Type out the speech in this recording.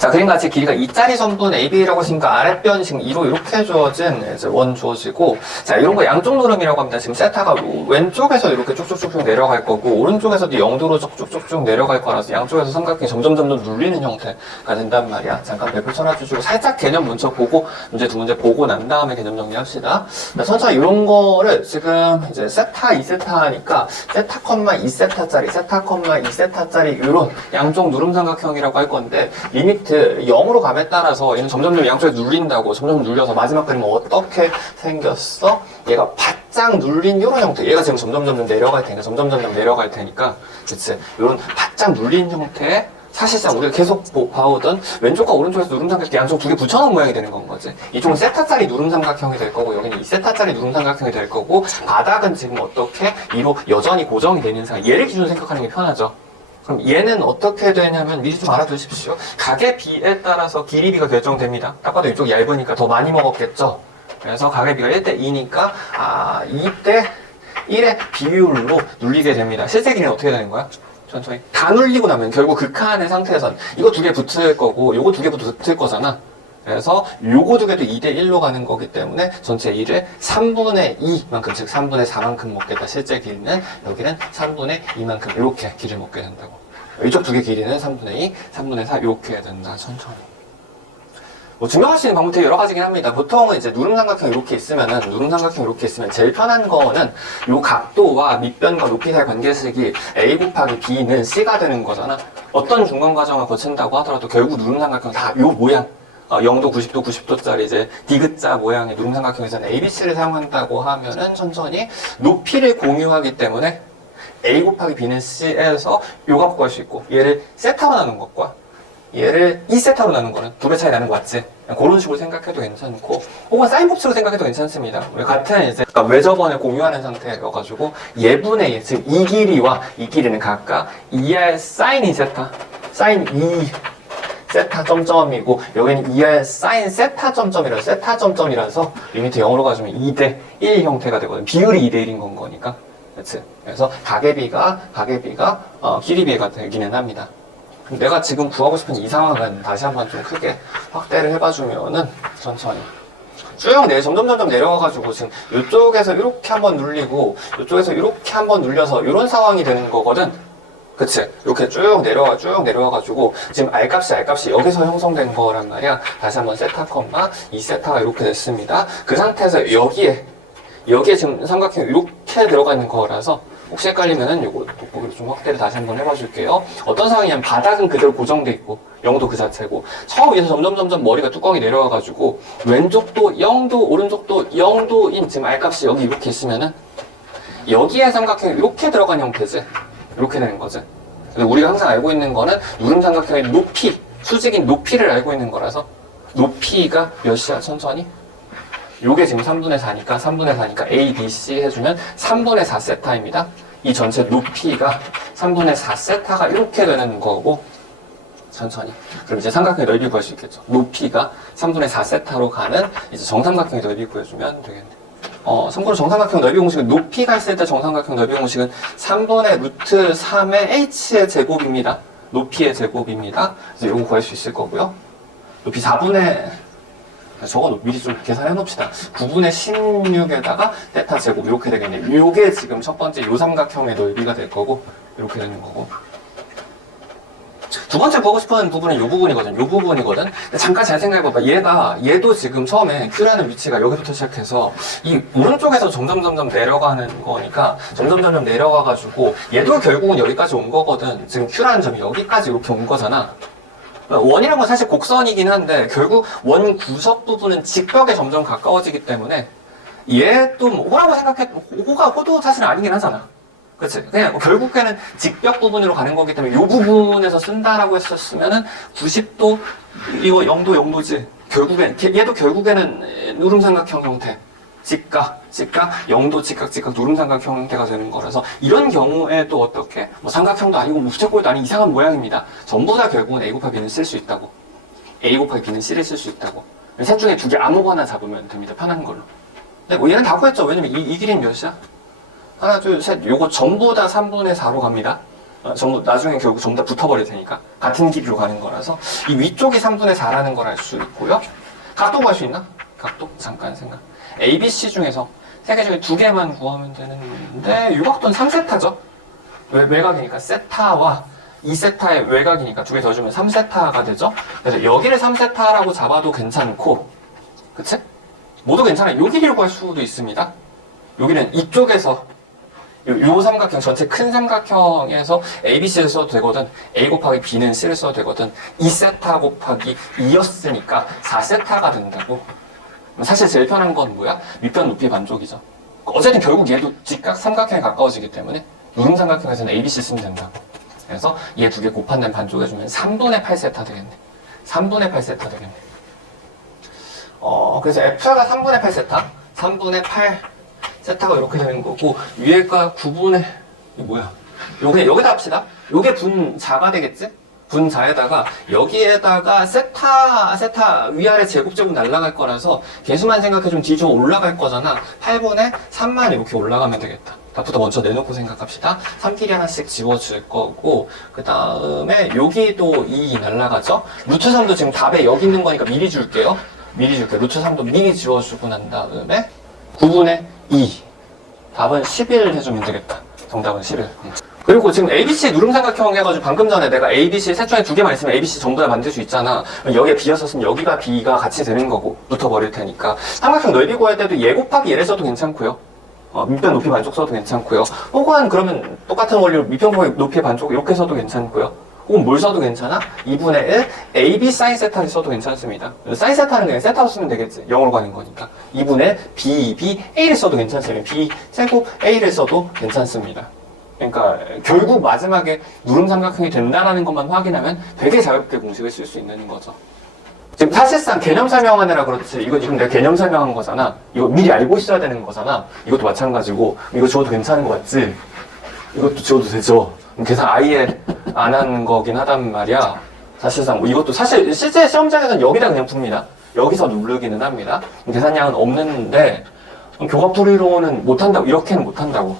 자, 그림 같이 길이가 2짜리 선분 AB라고 했으니까 아랫변 지금 2로 이렇게 주어진 이제 원 주어지고, 자, 이런 거 양쪽 노름이라고 합니다. 지금 세타가 왼쪽에서 이렇게 쭉쭉쭉쭉 내려갈 거고, 오른쪽에서도 0도로 쭉쭉쭉 내려갈 거라서 양쪽에서 삼각형이 점점 점점 눌리는 형태가 된단 말이야. 잠깐 배포 쳐놔주시고, 살짝 개념 먼저 보고, 문제 두 문제 보고 난 다음에 개념 정리합시다. 자, 천천히 이런 거를 지금 이제 세타, 2세타 하니까, 세타 컴마 2세타짜리, 세타 컴마 2세타짜리, 이런 양쪽 누름 삼각형이라고 할 건데, 리미트 0으로 감에 따라서 얘는 점점점 양쪽에 눌린다고, 점점 눌려서 마지막 그림은 어떻게 생겼어? 얘가 바짝 눌린 이런 형태. 얘가 지금 점점 점점 내려갈 테니까, 점점 점점 내려갈 테니까, 그치? 이런 바짝 눌린 형태의 사실상 우리가 계속 보- 봐오던 왼쪽과 오른쪽에서 누름삼각형 양쪽 두 개 붙여놓은 모양이 되는 건 거지. 이쪽은 세타짜리 누름삼각형이 될 거고 여기는 2세타짜리 누름삼각형이 될 거고 바닥은 지금 어떻게 이로 여전히 고정이 되는 상황. 얘를 기준으로 생각하는 게 편하죠. 그럼 얘는 어떻게 되냐면 미리 좀 알아두십시오. 각의 비에 따라서 길이 비가 결정됩니다. 딱 봐도 이쪽 얇으니까 더 많이 먹었겠죠. 그래서 각의 비가 1대 2니까 아 2대 1의 비율로 눌리게 됩니다. 실제 길이는 어떻게 되는 거야? 천천히. 다 눌리고 나면 결국 극한의 상태에선 이거 두 개 붙을 거고 요거 두 개 붙을 거잖아. 그래서 요거 두 개도 2대 1로 가는 거기 때문에 전체 1을 3분의 2만큼 즉 3분의 4만큼 먹겠다. 실제 길이는 여기는 3분의 2만큼 이렇게 길을 먹게 된다고. 이쪽 두 개 길이는 3분의 2, 3분의 4 이렇게 해야 된다. 천천히. 뭐 증명할 수 있는 방법 되게 여러 가지긴 합니다. 보통은 이제 누름 삼각형 이렇게 있으면은 누름 삼각형 이렇게 있으면 제일 편한 거는 요 각도와 밑변과 높이 사이 관계식이 a 곱하기 b는 c가 되는 거잖아. 어떤 중간 과정을 거친다고 하더라도 결국 누름 삼각형 다 요 모양. 어, 0도, 90도, 90도짜리 이제 디귿자 모양의 누름 삼각형에서는 ABC를 사용한다고 하면은 천천히 높이를 공유하기 때문에 A 곱하기 B는 C에서 요가 구할 수 있고 얘를 세타로 나눈 것과 얘를 2세타로 나눈 거는 두 배 차이 나는 거 맞지? 그런 식으로 생각해도 괜찮고 혹은 사인 법칙으로 생각해도 괜찮습니다. 우리 같은 이제 그러니까 외접원을 공유하는 상태여가지고 예분의 예, 즉이 길이와 이 길이는 각각 2R 사인 2세타 사인 2 세타 점점이고 여기는 2R 사인 세타 점점이라서 세타 점점이라서 리미트 0으로 가주면 2대 1 형태가 되거든. 비율이 2대 1인 건 거니까. 그치? 그래서 가계비가 가계비가 어, 길이비가 되기는 합니다. 내가 지금 구하고 싶은 이 상황은 다시 한번 좀 크게 확대를 해봐주면은 천천히 쭉 내, 점점 점점 내려가가지고 지금 이쪽에서 이렇게 한번 눌리고 이쪽에서 이렇게 한번 눌려서 이런 상황이 되는 거거든. 그치? 이렇게 쭉 내려와, 쭉 내려와가지고, 지금 R값이 R값이 여기서 형성된 거란 말이야. 다시 한번 세타 컴마, 이 세타가 이렇게 됐습니다. 그 상태에서 여기에, 여기에 지금 삼각형이 이렇게 들어가 있는 거라서, 혹시 헷갈리면은 요거 돋보기를 좀 확대를 다시 한번 해봐 줄게요. 어떤 상황이냐면 바닥은 그대로 고정돼 있고, 0도 그 자체고, 처음 위에서 점점 점점 머리가 뚜껑이 내려와가지고, 왼쪽도 0도, 오른쪽도 0도인 지금 R값이 여기 이렇게 있으면은, 여기에 삼각형이 이렇게 들어간 형태지. 이렇게 되는 거지. 근데 우리가 항상 알고 있는 거는 누름 삼각형의 높이, 수직인 높이를 알고 있는 거라서 높이가 몇이야 천천히? 요게 지금 3분의 4니까 3분의 4니까 A, B, C 해주면 3분의 4 세타입니다. 이 전체 높이가 3분의 4 세타가 이렇게 되는 거고 천천히. 그럼 이제 삼각형의 넓이 구할 수 있겠죠. 높이가 3분의 4 세타로 가는 이제 정삼각형의 넓이 구해주면 되겠네. 어, 참고로 정삼각형 넓이 공식은 높이가 있을 때 정삼각형 넓이 공식은 3분의 루트 3의 h의 제곱입니다. 높이의 제곱입니다. 그래서 이거 구할 수 있을 거고요. 높이 4분의 저거 미리 좀 계산해 놓읍시다. 9분의 16에다가 세타 제곱 이렇게 되겠네요. 요게 지금 첫 번째 요 삼각형의 넓이가 될 거고 이렇게 되는 거고. 두 번째 보고 싶은 부분은 이 부분이거든. 이 부분이거든. 잠깐 잘 생각해봐봐. 얘가, 얘도 지금 처음에 Q라는 위치가 여기부터 시작해서 이 오른쪽에서 점점 점점 내려가는 거니까 점점 점점 내려가가지고 얘도 결국은 여기까지 온 거거든. 지금 Q라는 점이 여기까지 이렇게 온 거잖아. 원이란 건 사실 곡선이긴 한데 결국 원 구석 부분은 직벽에 점점 가까워지기 때문에 얘도 뭐 호라고 생각해 호가 호도 사실은 아니긴 하잖아. 그치? 그냥 결국에는 직벽 부분으로 가는 거기 때문에 이 부분에서 쓴다라고 했었으면은 90도, 이거 0도, 0도지. 결국엔, 걔- 얘도 결국에는 누름삼각형 형태. 직각, 직각, 0도 직각, 직각, 누름삼각형 형태가 되는 거라서 이런 경우에 또 어떻게? 뭐 삼각형도 아니고 뭐 부채꼴도 아닌 이상한 모양입니다. 전부 다 결국은 A 곱하기 B는 쓸 수 있다고. A 곱하기 B는 C를 쓸 수 있다고. 셋 중에 두 개 아무거나 잡으면 됩니다. 편한 걸로. 근데 뭐 얘는 다 구했죠. 왜냐면 이, 이 길이는 몇이야? 하나, 둘, 셋. 요거 전부 다 3분의 4로 갑니다. 어, 전부 나중에 결국 전부 다 붙어버릴 테니까 같은 길이로 가는 거라서 이 위쪽이 3분의 4라는 걸 알 수 있고요. 각도 구할 수 있나? 각도? 잠깐 생각. A, B, C 중에서 세 개 중에 두 개만 구하면 되는데 유각도는 3세타죠? 외, 외곽이니까 세타와 2세타의 외곽이니까 두 개 더 주면 3세타가 되죠? 그래서 여기를 3세타라고 잡아도 괜찮고 그치? 모두 괜찮아요. 요 길이로 구할 수도 있습니다. 여기는 이쪽에서 요, 요 삼각형 전체 큰 삼각형에서 ABC를 써도 되거든 A 곱하기 B는 C를 써도 되거든 2세타 곱하기 2였으니까 4세타가 된다고. 사실 제일 편한 건 뭐야? 밑변 높이 반족이죠. 어쨌든 결국 얘도 직각 삼각형에 가까워지기 때문에 누름 삼각형에서는 ABC 쓰면 된다고. 그래서 얘 두 개 곱한 다음 반족해주면 3분의 8세타 되겠네. 3분의 8세타 되겠네. 어 그래서 F가 3분의 8세타 3분의 8 세타가 이렇게 되는 거고 위에가 9분의 이 뭐야? 요게 여기다 합시다. 요게 분자가 되겠지? 분자에다가 여기에다가 세타 세타 위아래 제곱 제곱 날라갈 거라서 개수만 생각해 좀 뒤로 올라갈 거잖아. 8분의 3만 이렇게 올라가면 되겠다. 답부터 먼저 내놓고 생각합시다. 3끼리 하나씩 지워줄 거고 그 다음에 여기도 2 날라가죠. 루트 3도 지금 답에 여기 있는 거니까 미리 줄게요. 미리 줄게. 루트 3도 미리 지워주고 난 다음에 9분의 2. 답은 11 해주면 되겠다. 정답은 11. 음. 그리고 지금 ABC 누름삼각형 해가지고 방금 전에 내가 ABC 셋 중에 두 개만 있으면 ABC 전부 다 만들 수 있잖아. 여기에 B가 었으면 여기가 B가 같이 되는 거고 붙어버릴 테니까. 삼각형 넓이 구할 때도 얘 곱하기 얘를 써도 괜찮고요. 어, 밑변 높이 반쪽 써도 괜찮고요. 혹은 그러면 똑같은 원리로 밑변 높이 반쪽 이렇게 써도 괜찮고요. 혹은 뭘 써도 괜찮아? 2분의 1 AB 사인 세타를 써도 괜찮습니다. 사인 세타는 그냥 세타로 쓰면 되겠지. 0으로 가는 거니까. 2분의 B, B, A를 써도 괜찮습니다. B 제곱 A를 써도 괜찮습니다. 그러니까 결국 마지막에 누름 삼각형이 된다라는 것만 확인하면 되게 자유롭게 공식을 쓸 수 있는 거죠. 지금 사실상 개념 설명하느라 그렇지. 이거 지금 내가 개념 설명한 거잖아. 이거 미리 알고 있어야 되는 거잖아. 이것도 마찬가지고. 이거 지워도 괜찮은 거 맞지? 이것도 지워도 되죠. 계산 아예 안 한 거긴 하단 말이야. 사실상 뭐 이것도 사실 실제 시험장에서는 여기다 그냥 풉니다. 여기서 누르기는 합니다. 계산량은 없는데 교과풀이로는 못한다고 이렇게는 못한다고.